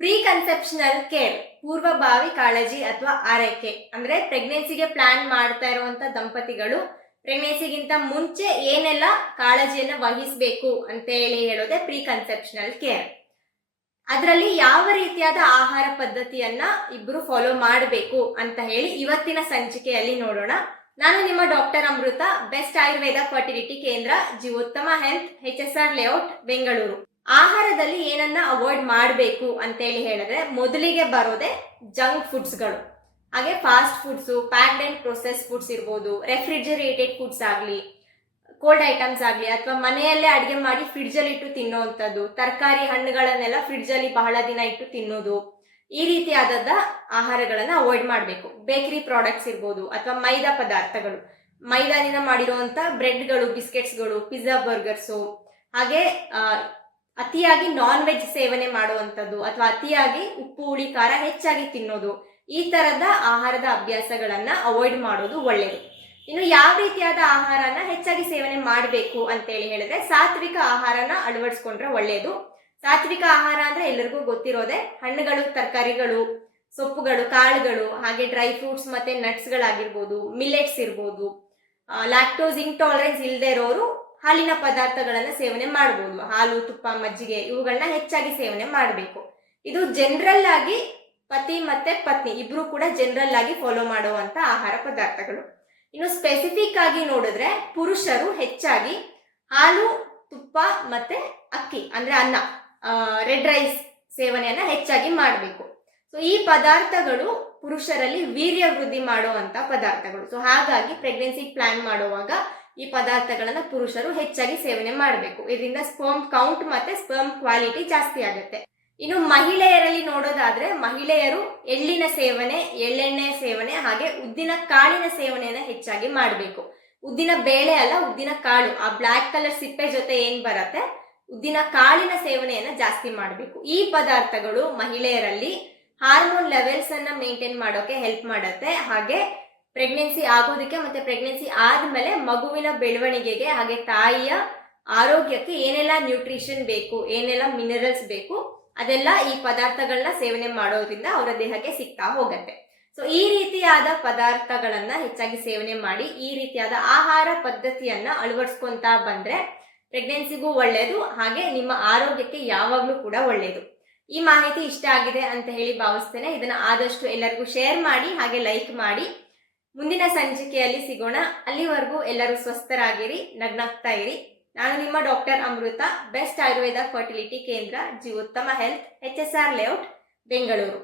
Pre conceptional care, ಪೂರ್ವಭಾವಿ ಕಾಳಜಿ ಅಥವಾ ಆರೈಕೆ ಅಂದ್ರೆ ಪ್ರೆಗ್ನೆನ್ಸಿಗೆ ಪ್ಲಾನ್ ಮಾಡ್ತಾ ಇರುವಂತ ದಂಪತಿಗಳು ಪ್ರೆಗ್ನೆನ್ಸಿಗಿಂತ ಮುಂಚೆ ಏನೆಲ್ಲ ಕಾಳಜಿಯನ್ನ ವಹಿಸಬೇಕು ಅಂತ ಹೇಳೋದೇ ಪ್ರೀ ಕನ್ಸೆಪ್ಷನಲ್ ಕೇರ್. ಅದರಲ್ಲಿ ಯಾವ ರೀತಿಯಾದ ಆಹಾರ ಪದ್ಧತಿಯನ್ನ ಇಬ್ರು ಫಾಲೋ ಮಾಡಬೇಕು ಅಂತ ಹೇಳಿ ಇವತ್ತಿನ ಸಂಚಿಕೆಯಲ್ಲಿ ನೋಡೋಣ. ನಾನು ನಿಮ್ಮ ಡಾಕ್ಟರ್ ಅಮೃತ, ಬೆಸ್ಟ್ ಆಯುರ್ವೇದ ಫರ್ಟಿಲಿಟಿ ಕೇಂದ್ರ, ಜೀವೋತ್ತಮ ಹೆಲ್ತ್, HSR ಲೇಔಟ್, ಬೆಂಗಳೂರು. ಆಹಾರದಲ್ಲಿ ಏನನ್ನ ಅವಾಯ್ಡ್ ಮಾಡಬೇಕು ಅಂತೇಳಿ ಹೇಳಿದ್ರೆ ಮೊದಲಿಗೆ ಬರೋದೆ ಜಂಕ್ ಫುಡ್ಸ್ಗಳು. ಹಾಗೆ fast foods, packed and process foods ಇರ್ಬೋದು, ರೆಫ್ರಿಜರೇಟೆಡ್ ಫುಡ್ಸ್ ಆಗಲಿ, ಕೋಲ್ಡ್ ಐಟಮ್ಸ್ ಆಗಲಿ, ಅಥವಾ ಮನೆಯಲ್ಲೇ ಅಡುಗೆ ಮಾಡಿ ಫ್ರಿಡ್ಜಲ್ಲಿ ಇಟ್ಟು ತಿನ್ನೋವಂಥದ್ದು, ತರಕಾರಿ ಹಣ್ಣುಗಳನ್ನೆಲ್ಲ ಫ್ರಿಡ್ಜಲ್ಲಿ ಬಹಳ ದಿನ ಇಟ್ಟು ತಿನ್ನೋದು, ಈ ರೀತಿಯಾದ ಆಹಾರಗಳನ್ನು ಅವಾಯ್ಡ್ ಮಾಡಬೇಕು. ಬೇಕರಿ ಪ್ರಾಡಕ್ಟ್ಸ್ ಇರ್ಬೋದು ಅಥವಾ ಮೈದಾ ಪದಾರ್ಥಗಳು, ಮೈದಾನಿಂದ ಮಾಡಿರುವಂಥ ಬ್ರೆಡ್ಗಳು, ಬಿಸ್ಕೆಟ್ಸ್ಗಳು, ಪಿಜ್ಜಾ, ಬರ್ಗರ್ಸು, ಹಾಗೆ ಅತಿಯಾಗಿ ನಾನ್ ವೆಜ್ ಸೇವನೆ ಮಾಡುವಂಥದ್ದು ಅಥವಾ ಅತಿಯಾಗಿ ಉಪ್ಪು ಹುಳಿ ಖಾರ ಹೆಚ್ಚಾಗಿ ತಿನ್ನೋದು, ಈ ತರದ ಆಹಾರದ ಅಭ್ಯಾಸಗಳನ್ನ ಅವಾಯ್ಡ್ ಮಾಡೋದು ಒಳ್ಳೆಯದು. ಇನ್ನು ಯಾವ ರೀತಿಯಾದ ಆಹಾರನ ಹೆಚ್ಚಾಗಿ ಸೇವನೆ ಮಾಡಬೇಕು ಅಂತೇಳಿ ಹೇಳಿದ್ರೆ ಸಾತ್ವಿಕ ಆಹಾರನ ಅಳವಡಿಸ್ಕೊಂಡ್ರೆ ಒಳ್ಳೆಯದು. ಸಾತ್ವಿಕ ಆಹಾರ ಅಂದ್ರೆ ಎಲ್ಲರಿಗೂ ಗೊತ್ತಿರೋದೆ ಹಣ್ಣುಗಳು, ತರಕಾರಿಗಳು, ಸೊಪ್ಪುಗಳು, ಕಾಳುಗಳು, ಹಾಗೆ ಡ್ರೈ ಫ್ರೂಟ್ಸ್ ಮತ್ತೆ ನಟ್ಸ್ಗಳಾಗಿರ್ಬೋದು, ಮಿಲೆಟ್ಸ್ ಇರ್ಬೋದು. ಲ್ಯಾಕ್ಟೋಸ್ ಇಂಟಾಲರೆನ್ಸ್ ಇಲ್ಲದೆ ಇರೋರು ಹಾಲಿನ ಪದಾರ್ಥಗಳನ್ನ ಸೇವನೆ ಮಾಡಬಹುದು. ಹಾಲು, ತುಪ್ಪ, ಮಜ್ಜಿಗೆ ಇವುಗಳನ್ನ ಹೆಚ್ಚಾಗಿ ಸೇವನೆ ಮಾಡಬೇಕು. ಇದು ಜನರಲ್ ಆಗಿ ಪತಿ ಮತ್ತೆ ಪತ್ನಿ ಇಬ್ರು ಕೂಡ ಜನರಲ್ ಆಗಿ ಫಾಲೋ ಮಾಡುವಂತ ಆಹಾರ ಪದಾರ್ಥಗಳು. ಇನ್ನು ಸ್ಪೆಸಿಫಿಕ್ ಆಗಿ ನೋಡಿದ್ರೆ ಪುರುಷರು ಹೆಚ್ಚಾಗಿ ಹಾಲು, ತುಪ್ಪ ಮತ್ತೆ ಅಕ್ಕಿ ಅಂದ್ರೆ ಅನ್ನ, ರೆಡ್ ರೈಸ್ ಸೇವನೆಯನ್ನ ಹೆಚ್ಚಾಗಿ ಮಾಡಬೇಕು. ಸೊ ಈ ಪದಾರ್ಥಗಳು ಪುರುಷರಲ್ಲಿ ವೀರ್ಯ ವೃದ್ಧಿ ಮಾಡುವಂತ ಪದಾರ್ಥಗಳು. ಸೊ ಹಾಗಾಗಿ ಪ್ರೆಗ್ನೆನ್ಸಿ ಪ್ಲಾನ್ ಮಾಡುವಾಗ ಈ ಪದಾರ್ಥಗಳನ್ನ ಪುರುಷರು ಹೆಚ್ಚಾಗಿ ಸೇವನೆ ಮಾಡಬೇಕು. ಇದರಿಂದ ಸ್ಪರ್ಮ್ ಕೌಂಟ್ ಮತ್ತೆ ಸ್ಪರ್ಮ್ ಕ್ವಾಲಿಟಿ ಜಾಸ್ತಿ ಆಗುತ್ತೆ. ಇನ್ನು ಮಹಿಳೆಯರಲ್ಲಿ ನೋಡೋದಾದ್ರೆ ಮಹಿಳೆಯರು ಎಳ್ಳಿನ ಸೇವನೆ, ಎಳ್ಳೆಣ್ಣೆಯ ಸೇವನೆ, ಹಾಗೆ ಉದ್ದಿನ ಕಾಳಿನ ಸೇವನೆಯನ್ನ ಹೆಚ್ಚಾಗಿ ಮಾಡಬೇಕು. ಉದ್ದಿನ ಬೇಳೆ ಅಲ್ಲ, ಉದ್ದಿನ ಕಾಳು, ಆ ಬ್ಲಾಕ್ ಕಲರ್ ಸಿಪ್ಪೆ ಜೊತೆ ಏನ್ ಬರತ್ತೆ, ಉದ್ದಿನ ಕಾಳಿನ ಸೇವನೆಯನ್ನ ಜಾಸ್ತಿ ಮಾಡಬೇಕು. ಈ ಪದಾರ್ಥಗಳು ಮಹಿಳೆಯರಲ್ಲಿ ಹಾರ್ಮೋನ್ ಲೆವೆಲ್ಸ್ ಅನ್ನ ಮೇಂಟೈನ್ ಮಾಡೋಕೆ ಹೆಲ್ಪ್ ಮಾಡುತ್ತೆ. ಹಾಗೆ ಪ್ರೆಗ್ನೆನ್ಸಿ ಆಗೋದಕ್ಕೆ ಮತ್ತೆ ಪ್ರೆಗ್ನೆನ್ಸಿ ಆದ್ಮೇಲೆ ಮಗುವಿನ ಬೆಳವಣಿಗೆಗೆ ಹಾಗೆ ತಾಯಿಯ ಆರೋಗ್ಯಕ್ಕೆ ಏನೆಲ್ಲ ನ್ಯೂಟ್ರಿಷನ್ ಬೇಕು, ಏನೆಲ್ಲ ಮಿನರಲ್ಸ್ ಬೇಕು, ಅದೆಲ್ಲ ಈ ಪದಾರ್ಥಗಳನ್ನ ಸೇವನೆ ಮಾಡೋದ್ರಿಂದ ಅವರ ದೇಹಕ್ಕೆ ಸಿಗ್ತಾ ಹೋಗತ್ತೆ. ಸೊ ಈ ರೀತಿಯಾದ ಪದಾರ್ಥಗಳನ್ನ ಹೆಚ್ಚಾಗಿ ಸೇವನೆ ಮಾಡಿ ಈ ರೀತಿಯಾದ ಆಹಾರ ಪದ್ಧತಿಯನ್ನ ಅಳವಡಿಸ್ಕೊಂತ ಬಂದ್ರೆ ಪ್ರೆಗ್ನೆನ್ಸಿಗೂ ಒಳ್ಳೆಯದು, ಹಾಗೆ ನಿಮ್ಮ ಆರೋಗ್ಯಕ್ಕೆ ಯಾವಾಗ್ಲೂ ಕೂಡ ಒಳ್ಳೆಯದು. ಈ ಮಾಹಿತಿ ಇಷ್ಟ ಆಗಿದೆ ಅಂತ ಹೇಳಿ ಭಾವಿಸ್ತೇನೆ. ಇದನ್ನ ಆದಷ್ಟು ಎಲ್ಲರಿಗೂ ಶೇರ್ ಮಾಡಿ ಹಾಗೆ ಲೈಕ್ ಮಾಡಿ. ಮುಂದಿನ ಸಂಚಿಕೆಯಲ್ಲಿ ಸಿಗೋಣ. ಅಲ್ಲಿವರೆಗೂ ಎಲ್ಲರೂ ಸ್ವಸ್ಥರಾಗಿರಿ, ನಗ್ನಗ್ತಾ ಇರಿ. ನಾನು ನಿಮ್ಮ ಡಾಕ್ಟರ್ ಅಮೃತ, ಬೆಸ್ಟ್ ಆಯುರ್ವೇದ ಫರ್ಟಿಲಿಟಿ ಕೇಂದ್ರ, ಜೀವೋತ್ತಮ ಹೆಲ್ತ್, HSR ಲೇಔಟ್, ಬೆಂಗಳೂರು.